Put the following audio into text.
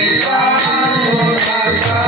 Thank you.